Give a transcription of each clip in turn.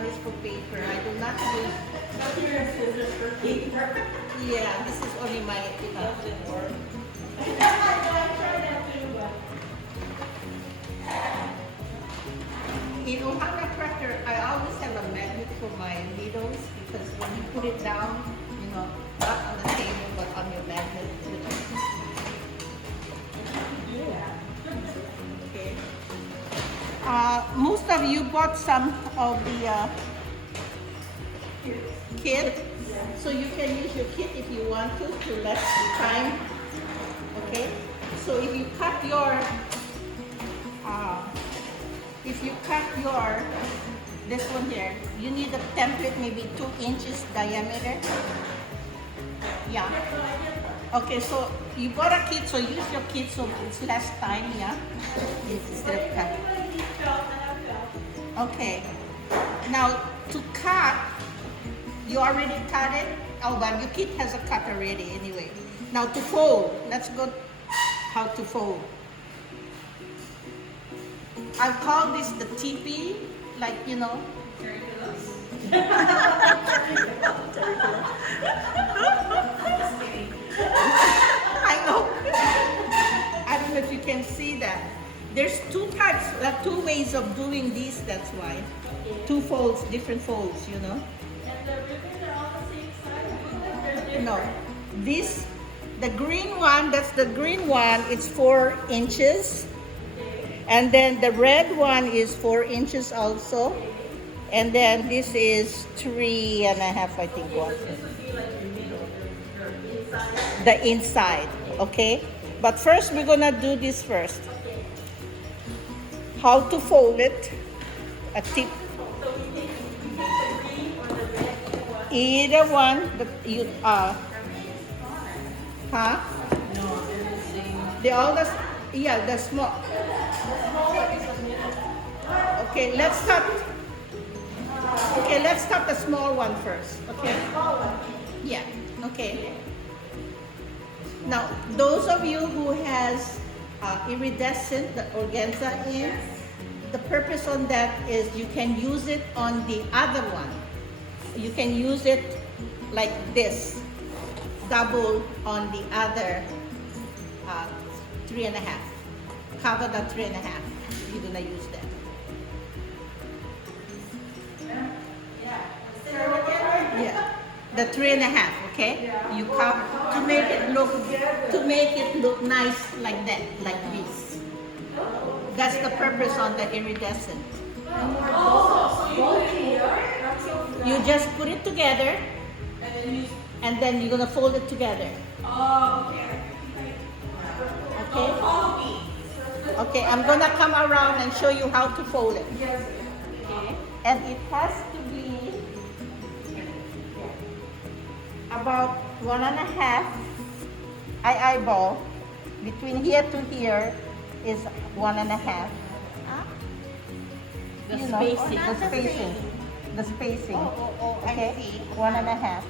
one is for paper. I do not use. Scissors for paper. Yeah, this is only my. That didn't work. I tried that too, but. In Ohana cracker, I always have a magnet for my needles because when you put it down, you know, not on the table but on your magnet. Okay. Most of you bought some of the kit, so you can use your kit if you want to less time. Okay. So if you cut your this one here, you need a template maybe 2 inches diameter. Yeah. Okay, so you bought a kit, so use your kit so it's less time, yeah? Instead of cutting. Okay. Now to cut, you already cut it? Oh, but your kit has a cut already anyway. Now to fold, let's go how to fold. I call this the teepee, like, you know. I know. I don't know if you can see that. There's two types, two ways of doing these, that's why. 2 folds, different folds, you know. And the ribbons are all the same size? No. This, the green one, that's the green one, it's 4 inches. And then the red one is 4 inches also. And then this is 3.5, I think. This would be like your middle, your inside. The inside, okay? But first, we're gonna do this first. Okay. How to fold it. A tip. So we take the green or the red or what? Either one, but you huh? No, they're the same. They all the yeah, the small. The small one is the middle. Okay, let's start. Okay, let's start the small one first. Okay. Small one. Yeah. Okay. Now, those of you who has iridescent, the organza in, the purpose on that is you can use it on the other one. You can use it like this, double on the other 3.5. Cover the 3.5. You're gonna use that. Yeah, the 3.5. Okay. You cover to make it look nice like that, like this. That's the purpose on the iridescent. You just put it together, and then you're gonna fold it together. Okay. Okay, I'm gonna come around and show you how to fold it. Yes. Okay. And it has to be about 1.5. I eyeball between here to here is 1.5. The You know, spacing. the spacing. Oh, Okay, I see. 1.5.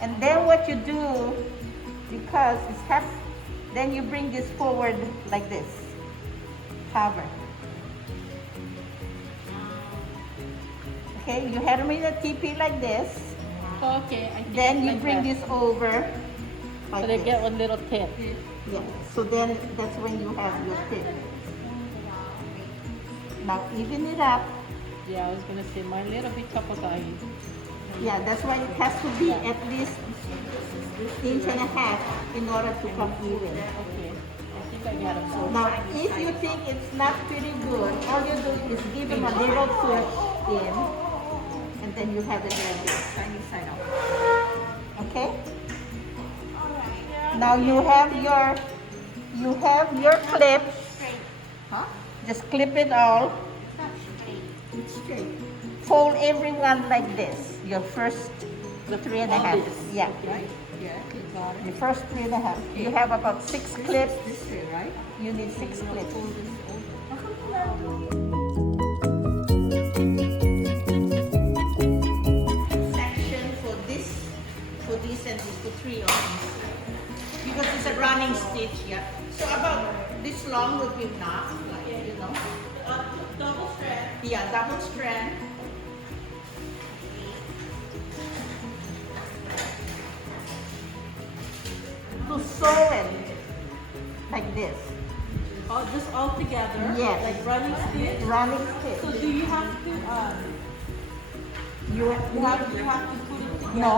And then what you do, because it's half, then you bring this forward like this. Cover. Okay, you have them in a teepee like this. Okay. I think Then you like bring that. this over like So they this. get one little tip. Yeah, so then that's when you have your tip. Now even it up. Yeah, I was gonna say my little bit tapatai. Yeah, that's why it has to be at least 1.5 in order to come even. Okay. I think I got it. So Now, if you think it's not pretty good, all you do is give them a little push in, and then you have it like this, sunny side up. Okay? Now you have your clip. Huh? Just clip it all. It's straight. Fold everyone like this. Your first 3.5. Yeah. Right? Yeah, you got it. The first 3.5. You have about 6 clips. This way, right? You need 6 clips. Section for this and this, for 3 of these. Because it's a running stitch, yeah. So about this long would be enough, like, you know. Double strand. Yeah, double strand. this. All just all together. Yes. Like running stick. Running stick. So do you have to You have to put it together? no.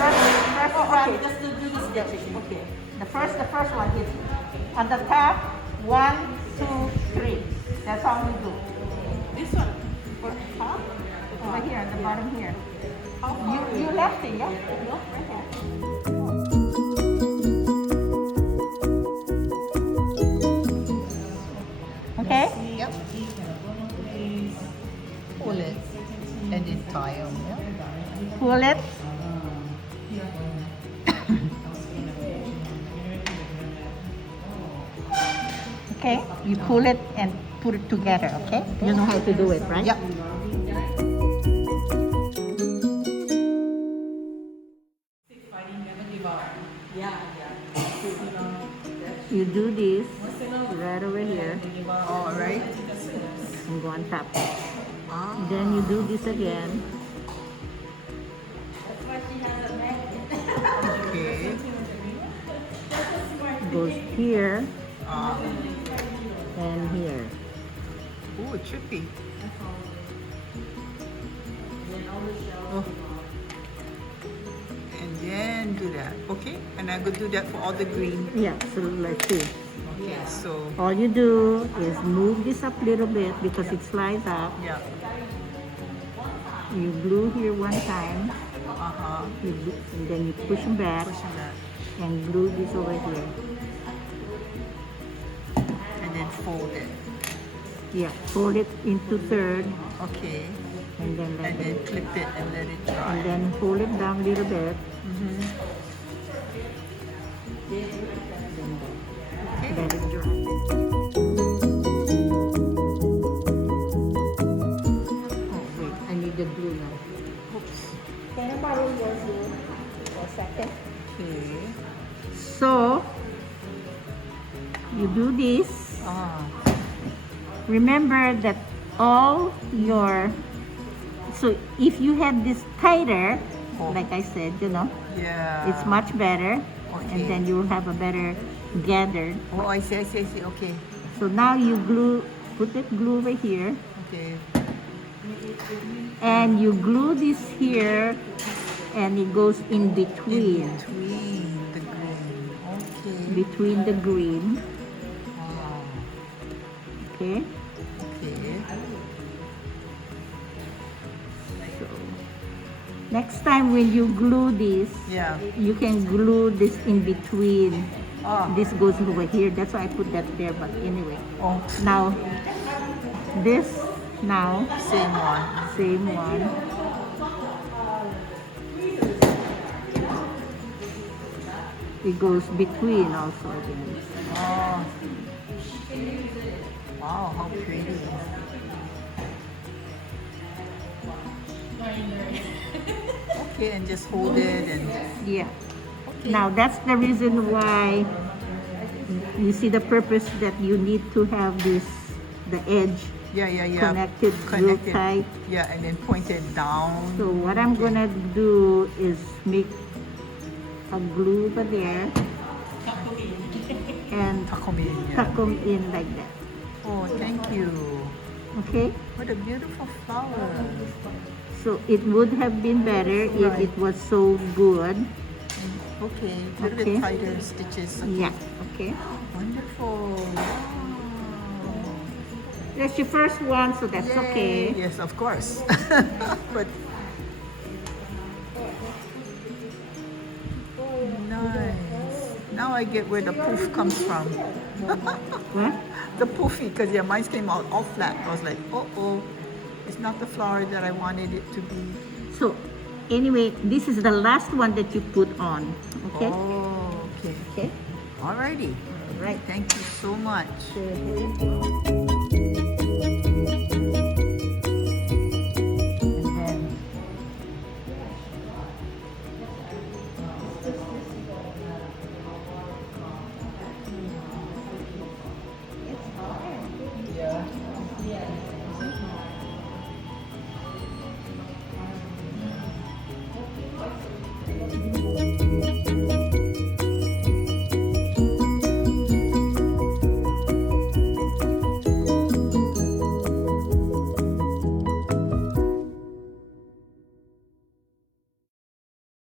First Oh, one. okay, just to do the stitching. Okay. The first one is on the top. 1, 2, 3. That's how we do. This one for the top. Over here, at the bottom here. How far? You left it, yeah? No, right here. Okay. Yep. Pull it and then tie on. Yeah. Pull it. Okay. You pull it and put it together. Okay. You know how to do it, right? Yep. Yeah, You do this right over here All right. and go on top. Ah. Then you do this again. That's why she has a magnet. Okay. Goes here Ah. and here. Ooh, trippy. Oh. And then do that. Okay. And I could do that for all the green. Yeah. So let's see. Okay. So All you do is move this up a little bit because it slides up. yeah. You glue here one time, and then you push them back Pushing that. and glue this over here. And then fold it. Yeah, fold it into third Okay. and then let And then it, clip it and let it and dry. then hold it down a little bit. Mm-hmm. Okay. Let it dry. Oh wait, I need the glue now. Oops. Can I borrow yours for a second? Okay. So you do this. Ah. Remember that all your, so if you had this tighter, like I said, you know, Yeah. it's much better, Okay. and then you'll have a better gathered. Oh, I see. Okay. So now you glue, put it glue over here, Okay. and you glue this here, and it goes in In between, between the green. Okay. between the green, Wow. okay? Okay. So next time when you glue this, Yeah. you can glue this in between. Ah. This goes over here. That's why I put that there. But anyway, Oh, now this now same one. same one. It goes between also again. Oh. Wow, how pretty. Okay, and just hold it and Yeah. Now that's the reason why you see the purpose that you need to have this the edge yeah. connected real tight. Yeah, and then point it down. So what I'm gonna do is make a glue over there and Tuck 'em in, yeah. tuck them in like that. Oh, thank you. Okay? What a beautiful flower. So it would have been better if Right. it was so good. Okay, a little Okay. bit tighter stitches. Okay. Yeah. Okay. Wonderful. Wow. That's your first one, so that's Yay. okay. Yes, of course. But nice. Now I get where the poof comes from. What? The poofy, because yeah, mine came out all flat. I was like, oh, it's not the flower that I wanted it to be. So anyway, this is the last one that you put on. Okay? Oh, okay. Okay? Alrighty. Right. Thank you so much. So,